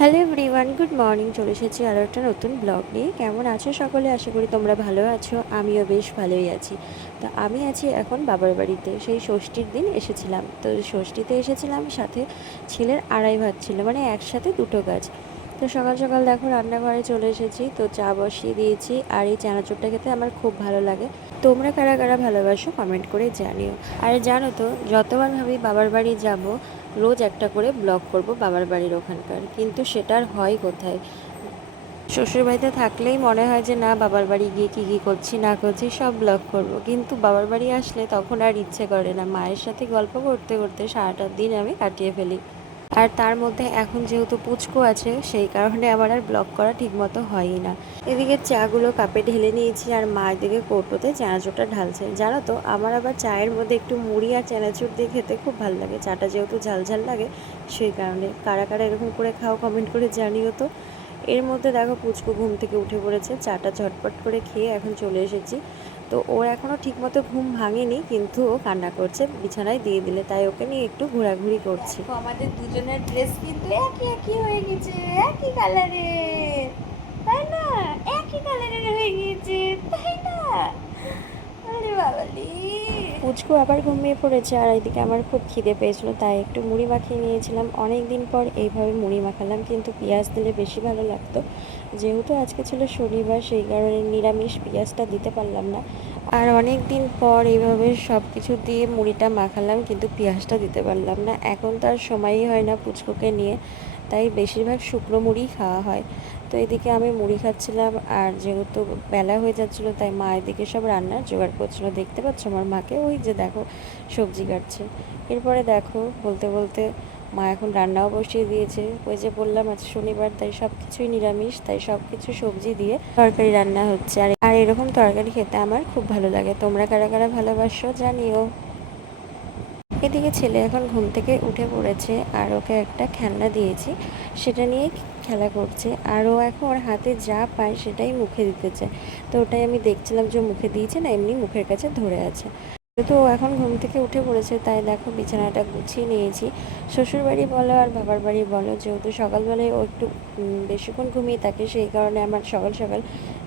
Hello everyone, good morning. চলে এসেছি আরও একটা নতুন ব্লগ নিয়ে। কেমন আছো সকলে? আশা করি তোমরা ভালো আছো। আমিও বেশ ভালোই আছি। তো আমি আছি এখন বাবার বাড়িতে। সেই ষষ্ঠীর দিন এসেছিলাম। তো ষষ্ঠীতে এসেছিলাম, সাথে ছেলের আড়াই ভাত ছিল, মানে একসাথে দুটো কাজ। তো সকাল সকাল দেখো রান্নাঘরে চলে এসেছি। তো চা বসিয়ে দিয়েছি, আর এই চানাচুরটা খেতে আমার খুব ভালো লাগে। তোমরা কারা কারা ভালোবাসো কমেন্ট করে জানিও। আর জানো তো, যতবার ভাবি বাবার বাড়ি যাব, রোজ একটা করে ব্লগ করব বাবার বাড়ির ওখানকার, কিন্তু সেটার হয় কোথায়? শ্বশুরবাড়িতে থাকলেই মনে হয় যে না, বাবার বাড়ি গিয়ে কী কী করছি না করছি সব ব্লগ করব, কিন্তু বাবার বাড়ি আসলে তখন আর ইচ্ছে করে না। মায়ের সাথে গল্প করতে করতে সারাটা দিন আমি কাটিয়ে ফেলি। আর তার মধ্যে এখন যেহেতু পুচকু আছে, সেই কারণে আমার আর ব্লগ করা ঠিকমতো হয়ই না। এদিকে চাগুলো কাপে ঢেলে নিয়েছি, আর মা এদিকে কৌটোতে চানাচুরটা ঢালছে। জানো তো, আমার আবার চায়ের মধ্যে একটু মুড়ি আর চানাচুর দিয়ে খেতে খুব ভালো লাগে। চাটা যেহেতু ঝাল ঝাল লাগে, সেই কারণে। কারা কারা এরকম করে খাও কমেন্ট করে জানিও তো। এর মধ্যে দেখো পুচকু ঘুম থেকে উঠে পড়েছে। চাটা ঝটপট করে খেয়ে এখন চলে এসেছি। তো ওর এখনও ঠিকমতো ঘুম ভাঙেনি, কিন্তু ও কান্না করছে বিছানায় দিয়ে দিলে, তাই ওকে নিয়ে একটু ঘোরাঘুরি করছি। আমাদের দুজনের ড্রেস কিন্তু একই একই হয়ে গেছে, একই কালারের, তাই না? একই কালারের হয়ে গিয়েছে, তাই না? আরে বাবালি। পুচকু আবার ঘুমিয়ে পড়েছে, আর এইদিকে আমার খুব খিদে পেয়েছিল, তাই একটু মুড়ি মাখিয়ে নিয়েছিলাম। অনেক দিন পর এইভাবে মুড়ি মাখালাম, কিন্তু পেঁয়াজ দিলে বেশি ভালো লাগতো। যেহেতু আজকে ছিল শনিবার, সেই কারণে নিরামিষ, পেঁয়াজটা দিতে পারলাম না। আর অনেক দিন পর এইভাবে সব কিছু দিয়ে মুড়িটা মাখালাম, কিন্তু পেঁয়াজটা দিতে পারলাম না। এখন তো আর সময়ই হয় না পুচকুকে নিয়ে, তাই বেশিরভাগ শুকনো মুড়ি খাওয়া হয়। তো এদিকে আমি মুড়ি খাচ্ছিলাম, আর যেহেতু বেলা হয়ে যাচ্ছিলো, তাই মা এদিকে সব রান্নার জোগাড় করছিলো। দেখতে পাচ্ছ আমার মাকে? ওই যে দেখো, সবজি কাটছে। এরপরে দেখো, বলতে বলতে মা এখন রান্নাও বসিয়ে দিয়েছে। ওই যে বললাম আজ শনিবার, তাই সব কিছুই নিরামিষ, তাই সব কিছু সবজি দিয়ে তরকারি রান্না হচ্ছে। আর এরকম তরকারি খেতে আমার খুব ভালো লাগে। তোমরা কারা কারা ভালোবাসো জানিও। এদিকে ছেলে এখন ঘুম থেকে উঠে পড়েছে, আর ওকে একটা খেলনা দিয়েছি, সেটা নিয়ে খেলা করছে। আর ও এখন ওর হাতে যা পায় সেটাই মুখে দিতে চায়। তো ওটাই আমি দেখছিলাম যে মুখে দিয়েছে না এমনি মুখের কাছে ধরে আছে। তো ও এখন ঘুম থেকে উঠে পড়েছে, তাই দেখো বিছানাটা গুছিয়ে নিয়েছি। শ্বশুরবাড়ি বলো আর বাবার বাড়ি বলো, যেহেতু সকালবেলায় ও একটু বেশিক্ষণ ঘুমিয়ে থাকে, সেই কারণে আমার সকাল সকাল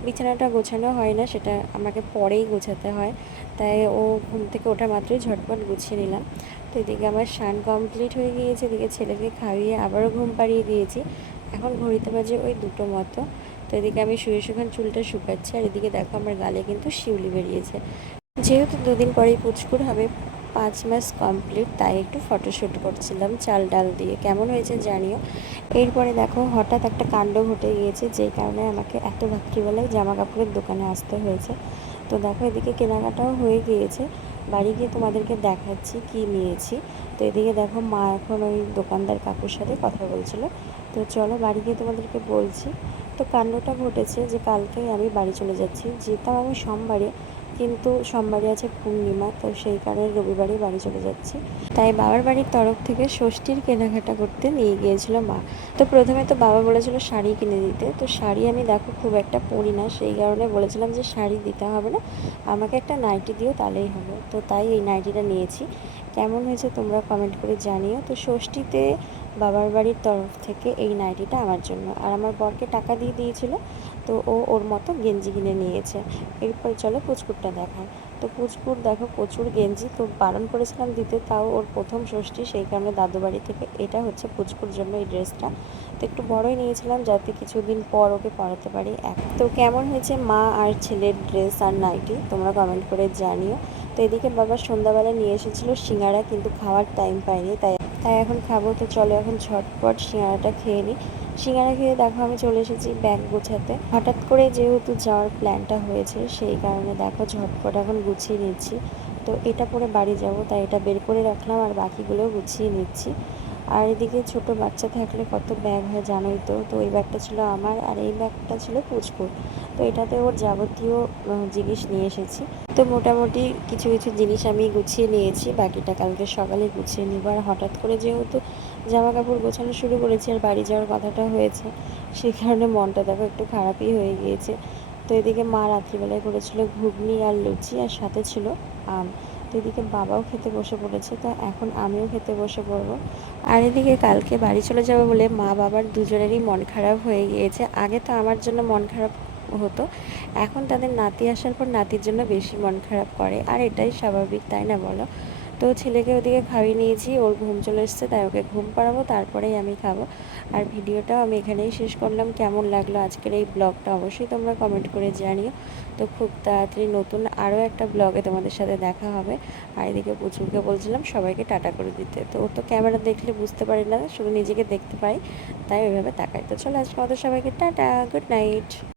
বিছানাটা গোছানো হয় না, সেটা আমাকে পরেই গোছাতে হয়। তাই ও ঘুম থেকে ওঠা মাত্রই ঝটপট গুছিয়ে নিলাম। তো এদিকে আমার স্নান কমপ্লিট হয়ে গিয়েছে, এদিকে ছেলেকে খাইয়ে আবারও ঘুম পাড়িয়ে দিয়েছি। এখন ঘড়িতে বাজে ওই 2টো মতো। তো এদিকে আমি শুয়ে শুকান চুলটা শুকাচ্ছি, আর এদিকে দেখো আমার গালে কিন্তু শিউলি বেরিয়েছে। যেহেতু 2 দিন পরেই পুচকুর হবে 5 মাস কমপ্লিট, তাই একটু ফটোশ্যুট করছিলাম চাল ডাল দিয়ে। কেমন হয়েছে জানিও। এরপরে দেখো হঠাৎ একটা কাণ্ড ঘটে গিয়েছে, যেই কারণে আমাকে এত রাত্রিবেলায় জামা কাপড়ের দোকানে আসতে হয়েছে। তো দেখো এদিকে কেনাকাটাও হয়ে গিয়েছে, বাড়ি গিয়ে তোমাদেরকে দেখাচ্ছি কি নিয়েছি। তো এদিকে দেখো মা এখন ওই দোকানদার কাকুর সাথে কথা বলছিল। তো চলো বাড়ি গিয়ে তোমাদেরকে বলছি। তো কাণ্ডটা ঘটেছে যে কালকেই আমি বাড়ি চলে যাচ্ছি। যেতাম আমি সোমবারে, কিন্তু সোমবারে আছে পূর্ণিমা, তো সেই কারণে রবিবারই বাড়ি চলে যাচ্ছি। তাই বাবার বাড়ির তরফ থেকে ষষ্ঠীর কেনাকাটা করতে নিয়ে গিয়েছিল মা। তো প্রথমে তো বাবা বলেছিল শাড়ি কিনে দিতে। তো শাড়ি আমি দেখো খুব একটা পরি না, সেই কারণে বলেছিলাম যে শাড়ি দিতে হবে না, আমাকে একটা নাইটি দিও তাহলেই হবে। তো তাই এই নাইটিটা নিয়েছি। কেমন হয়েছে তোমরা কমেন্ট করে জানিও। তো ষষ্ঠীতে বাবার বাড়ির তরফ থেকে এই নাইটিটা আমার জন্য, আর আমার বরকে টাকা দিয়ে দিয়েছিল, তো ও ওর মতো গেঞ্জি কিনে নিয়েছে। এরপর চলো পুচকুরটা দেখায়। তো পুচকুর দেখো প্রচুর গেঞ্জি, তো বারণ করেছিলাম দিতে, তাও ওর প্রথম ষষ্ঠী, সেই কারণে দাদু বাড়ি থেকে এটা হচ্ছে পুচকুর জন্য এই ড্রেসটা। তো একটু বড়ই নিয়েছিলাম, যাতে কিছুদিন পর ওকে পরাতে পারি। তো কেমন হয়েছে মা আর ছেলের ড্রেস আর নাইটি, তোমরা কমেন্ট করে জানিও। তো এদিকে বাবা সন্ধ্যাবেলা নিয়ে এসেছিলো সিঙ্গারা, কিন্তু খাওয়ার টাইম পাইনি, তাই তাই এখন খাবো। তো চলো এখন ঝটপট সিঙ্গারাটা খেয়ে নিই। সিঙ্গারা খেয়ে দেখো আমি চলে এসেছি ব্যাগ গোছাতে। হঠাৎ করে যেহেতু যাওয়ার প্ল্যানটা হয়েছে, সেই কারণে দেখো ঝটপট এখন গুছিয়ে নিচ্ছি। তো এটা পরে বাড়ি যাব, তাই এটা বের করে রাখলাম, আর বাকিগুলোও গুছিয়ে নিচ্ছি। আর এদিকে ছোট বাচ্চা থাকলে কত ব্যাগ হয় জানোই তো। তো এই ব্যাগটা ছিল আমার, আর এই ব্যাগটা ছিল পুচকুর। তো এটাতে ওর যাবতীয় জিনিস নিয়ে এসেছি। তো মোটামুটি কিছু কিছু জিনিস আমি গুছিয়ে নিয়েছি, বাকিটা কালকে সকালে গুছিয়ে নিব। আর হঠাৎ করে যেহেতু জামা কাপড় গোছানো শুরু করেছি আর বাড়ি যাওয়ার কথাটা হয়েছে, সেই কারণে মনটা দেখো একটু খারাপই হয়ে গিয়েছে। তো এদিকে মা রাত্রিবেলায় করেছিল ঘুগনি আর লুচি, আর সাথে ছিল আম। তো এদিকে বাবাও খেতে বসে পড়েছে, তো এখন আমিও খেতে বসে পড়বো। আর এদিকে কালকে বাড়ি চলে যাবে বলে মা বাবার দুজনেরই মন খারাপ হয়ে গিয়েছে। আগে তো আমার জন্য মন খারাপ হতো, এখন তাদের নাতি আসার পর নাতির জন্য বেশি মন খারাপ করে, আর এটাই স্বাভাবিক, তাই না বলো? তো ছেলেকে ওদিকে খাইয়ে নিয়েছি, ওর ঘুম চলে এসছে, তাই ওকে ঘুম পাড়াবো, তারপরেই আমি খাবো। আর ভিডিওটাও আমি এখানেই শেষ করলাম। কেমন লাগলো আজকের এই ব্লগটা অবশ্যই তোমরা কমেন্ট করে জানিও। তো খুব তাড়াতাড়ি নতুন আরও একটা ব্লগে তোমাদের সাথে দেখা হবে। আর এদিকে পুচুকে বলছিলাম সবাইকে টাটা করে দিতে, তো ও তো ক্যামেরা দেখলে বুঝতে পারি না, শুধু নিজেকে দেখতে পাই, তাই ওইভাবে তাকাই। তো চলো আজকে আমাদের সবাইকে টাটা, গুড নাইট।